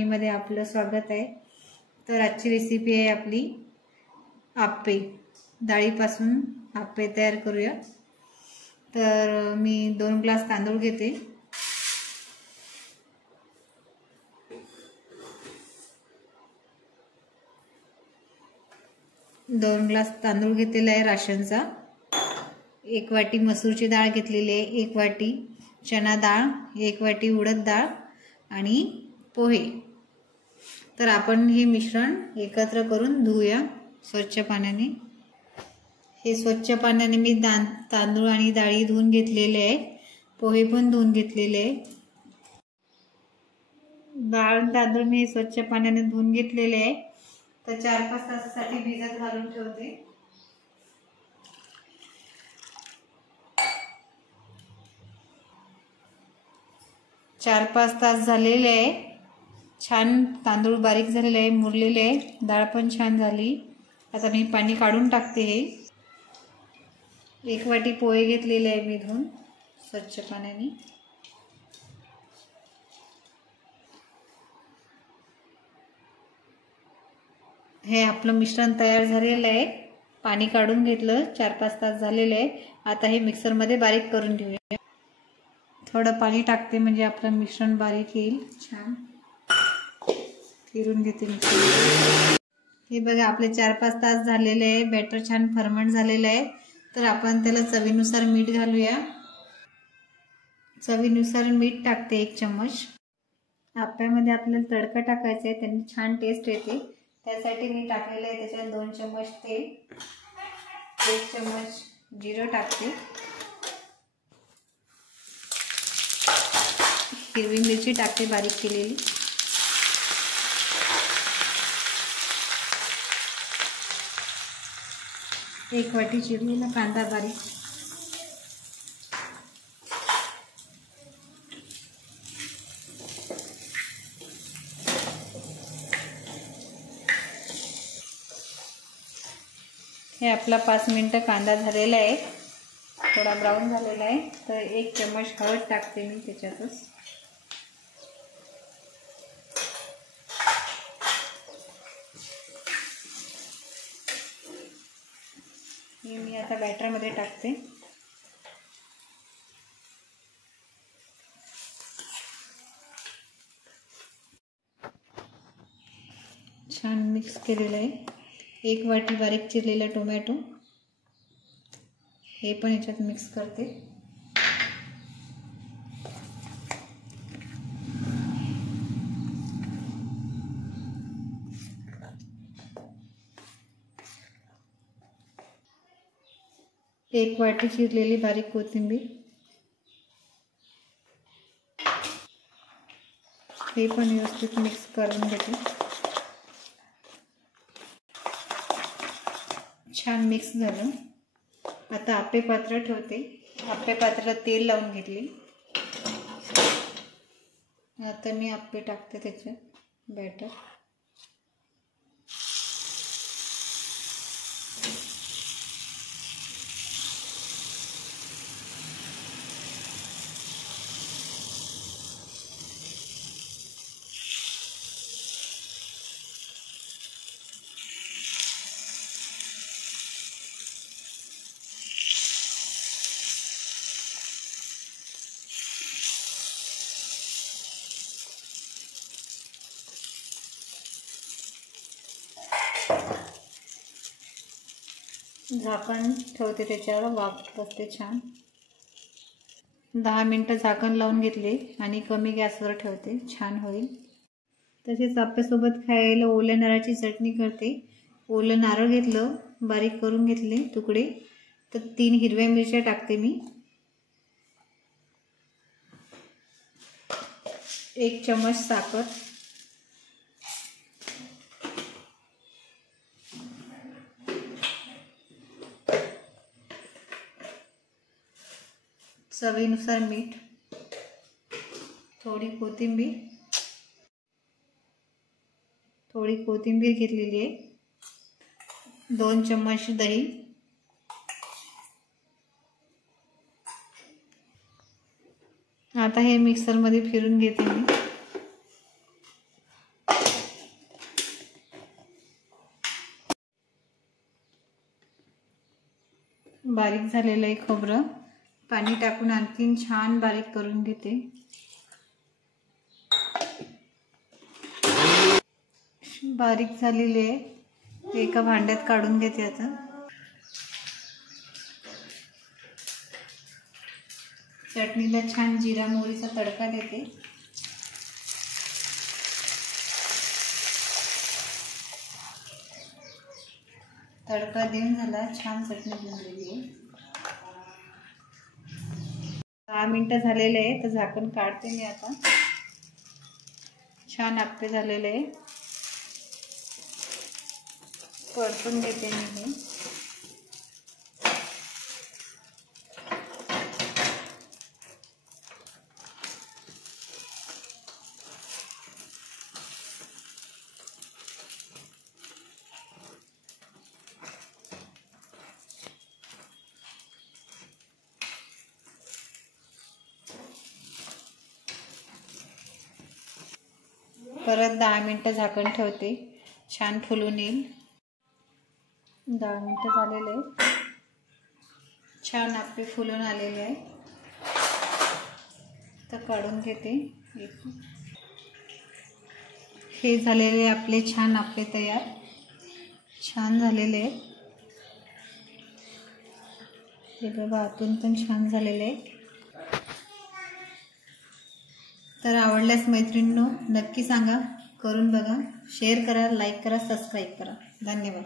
आठवणीमध्ये आपलं स्वागत आहे। तर आजची रेसिपी आहे आपली आप्पे। डाळीपासून आप्पे तयार करूया। तर मी 2 ग्लास तांदूळ घेते। दोन ग्लास तांदूळ घेतलेला आहे राशनचा। 1 वाटी मसूरची डाळ घेतलेली आहे, 1 वाटी चना डाळ, 1 वाटी उडद डाळ आणि पोहे। तर आपण हे मिश्रण एकत्र करून धुऊया स्वच्छ पाण्याने। हे स्वच्छ पाण्याने मी तांदूळ आणि डाळी धुवून घेतलेले आहे, पोहे पण धुवून घेतलेले आहे। डाळ तांदूळ मी स्वच्छ पाण्याने धुवून घेतलेले आहे। तर 4-5 तासासाठी भिजत घालून ठेवते। 4-5 तास झालेले आहे। छान तांदूळ बारीक झालेले आहे, मुरलेले आहे, डाळ पण छान झाली। आता मी पाणी काढून टाकते। हे 1 वाटी पोहे घेतलेले आहे मी धुवून स्वच्छ पाण्याने। हे आपलं मिश्रण तयार झालेलं आहे। पाणी काढून घेतलं, 4-5 तास झालेले आहे। आता हे मिक्सर मध्ये बारीक करून घेऊया। थोडं पाणी टाकते म्हणजे आपलं मिश्रण बारीक येईल। छान फिरून घेते मिक्सर। हे बघा आपले 4-5 तास झालेले आहे, बॅटर छान फर्मंट झालेलं आहे। तर आपण त्याला चवीनुसार मीठ घालूया। चवीनुसार मीठ टाकते 1 चम्मच। आप्यामध्ये आपल्याला तडका टाकायचा आहे, त्यांनी छान टेस्ट येते। त्यासाठी मी टाकलेलं आहे त्याच्यात 2 चम्मच तेल, 1 चम्मच जिरं टाकते, हिरवी मिरची टाकते बारीक केलेली, एक वाटी चिरलेला कांदा बारीक, हे आपला 5 मिनिटं कांदा झालेला आहे, थोडा ब्राऊन झालेला आहे। तर 1 चम्मच हळद टाकते मी त्याच्यातच। हे मी आता बॅटर मध्ये टाकते। छान मिक्स केलेलं आहे। 1 वाटी बारीक चिरलेला टोमॅटो, हे पण याच्यात मिक्स करते। एक वाटी चिरलेली बारीक कोथिंबीर, हे पण व्यवस्थित मिक्स करून घेते। छान मिक्स झालं। आता आप्पे पात्र ठेवते। आप्पे पात्राला तेल लावून घेतले। आता मी आप्पे टाकते त्याच्यात बॅटर। झाकण ठेवते त्याच्यावर, वाफ बसते छान। 10 मिनिटं झाकण लावून घेतले आणि कमी गॅसवर ठेवते, छान होईल। तसेच आप्यासोबत खायला ओल्या नारळाची चटणी करते। ओलं नारळ घेतलं, बारीक करून घेतले तुकडे। तर 3 हिरव्या मिरच्या टाकते मी, 1 चम्मच साखर, चवीनुसार मीठ, थोडी कोथिंबीर घेतलेली आहे, 2 चम्मच दही, आता हे मिक्सर मध्ये फिरून घेते मी। बारीक झालेलं आहे खोबरं. पाणी टाकून आणखीन छान बारीक करून घेते. बारीक झालेली आहे. एका भांड्यात काढून घेते आता. चटणीला छान जिरा मोहरीचा तडका देते. तडका देऊन झाला, छान चटणी बनलेली आहे. 10 मिनिटं झालेले आहे, तर झाकण काढते मी आता. छान आप्पे झालेले आहे. परतून घेते मी हे. परत 10 मिनिटं झाकण ठेवते, छान फुलून येईल. 10 मिनिटं झालेले आहे. छान आप्पे फुलून आलेले आहे. तर काढून घेते. हे झालेले आपले छान आप्पे तयार. छान झालेले आहेत. हे बघा, आतून पण छान झालेले आहे. तर आवडल्यास मैत्रिणींनो नक्की सांगा, करून बघा, शेअर करा, लाईक करा, सबस्क्राईब करा. धन्यवाद.